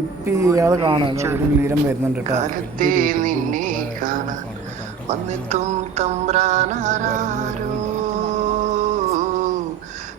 ഇപ്പം നീരം നിന്നെ കാണാൻ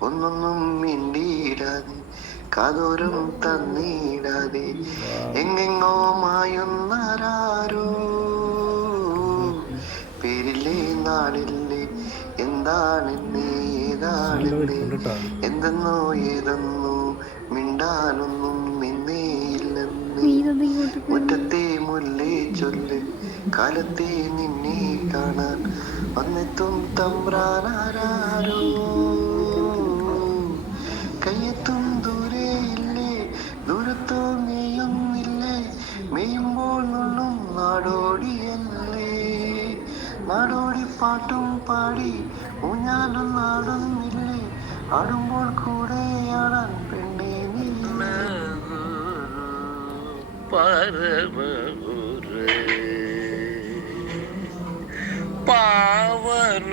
ഒന്നൊന്നും തന്നിടാതെ എങ്ങെങ്ങോ മായുന്നാരോ പേരില്ലേ നാളില്ലേ? എന്താണെന്നേ ഏതാണെന്നേ? എന്തെന്നോ ഏതെന്നോ മിണ്ടാനൊന്നും നിന്നേയില്ലെന്ന് മുറ്റത്തെ മുല്ലേ ചൊല്ല് കാലത്തെ നിന്നെ കാണാൻ വന്നെത്തും തമ്പ്രാനാരോ കയ്യെത്തും ദൂരെ ഇല്ലേ ദൂരത്തോ മെയ്യൊന്നില്ലേ മെയ്യുമ്പോൾ നുള്ളും നാടോടിയല്ലേ നാടോടി പാട്ടും പാടി ഊഞ്ഞാലും നാടുന്നില്ലേ ആടുമ്പോൾ കൂടെ പരമഗുരു പാവന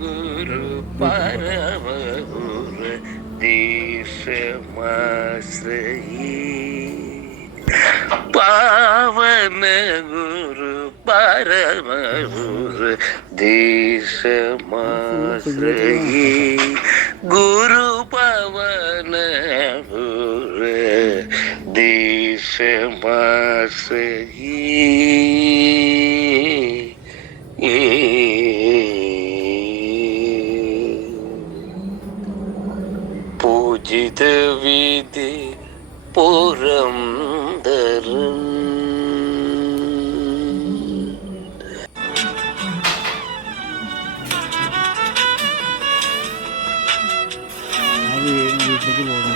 ഗുരു പരമഗുരു ദേശമാശ്രയി പാവന ഗുരു പരമഗുരു ദേശമാശ്രയി ഗുരു പവന ഗുരു ദേശമാശ്രയി പൂജിത വിധി പുറം പോകുന്നു.